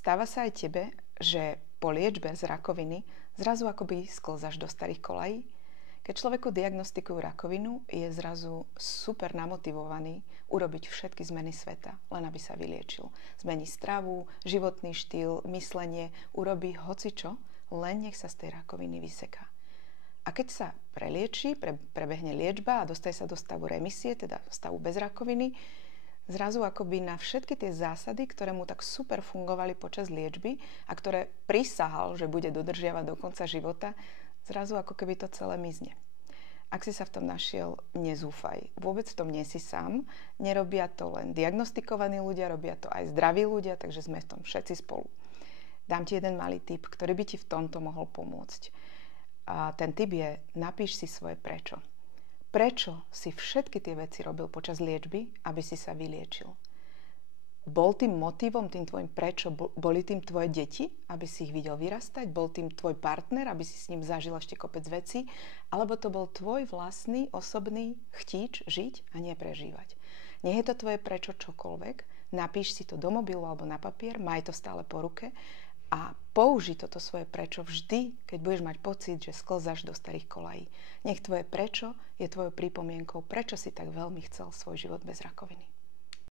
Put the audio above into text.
Stáva sa aj tebe, že po liečbe z rakoviny zrazu akoby sklzaš do starých kolají? Keď človeku diagnostikujú rakovinu, je zrazu super namotivovaný urobiť všetky zmeny sveta, len aby sa vyliečil. Zmení stravu, životný štýl, myslenie, urobí hocičo, len nech sa z tej rakoviny vyseká. A keď sa prelieči, prebehne liečba a dostane sa do stavu remisie, teda stavu bez rakoviny, zrazu akoby na všetky tie zásady, ktoré mu tak super fungovali počas liečby a ktoré prisahal, že bude dodržiavať do konca života, zrazu ako keby to celé mizne. Ak si sa v tom našiel, nezúfaj. Vôbec v tom nie si sám. Nerobia to len diagnostikovaní ľudia, robia to aj zdraví ľudia, takže sme v tom všetci spolu. Dám ti jeden malý tip, ktorý by ti v tomto mohol pomôcť. A ten tip je, napíš si svoje prečo. Prečo si všetky tie veci robil počas liečby, aby si sa vyliečil? Bol tým motivom, tým tvojim prečo, boli tým tvoje deti, aby si ich videl vyrastať? Bol tým tvoj partner, aby si s ním zažil ešte kopec vecí? Alebo to bol tvoj vlastný, osobný chtíč žiť a nie prežívať? Nech je to tvoje prečo čokoľvek, napíš si to do mobilu alebo na papier, maj to stále po ruke a použij toto svoje prečo vždy, keď budeš mať pocit, že sklzáš do starých kolají. Nech tvoje prečo je tvojou pripomienkou, prečo si tak veľmi chcel svoj život bez rakoviny.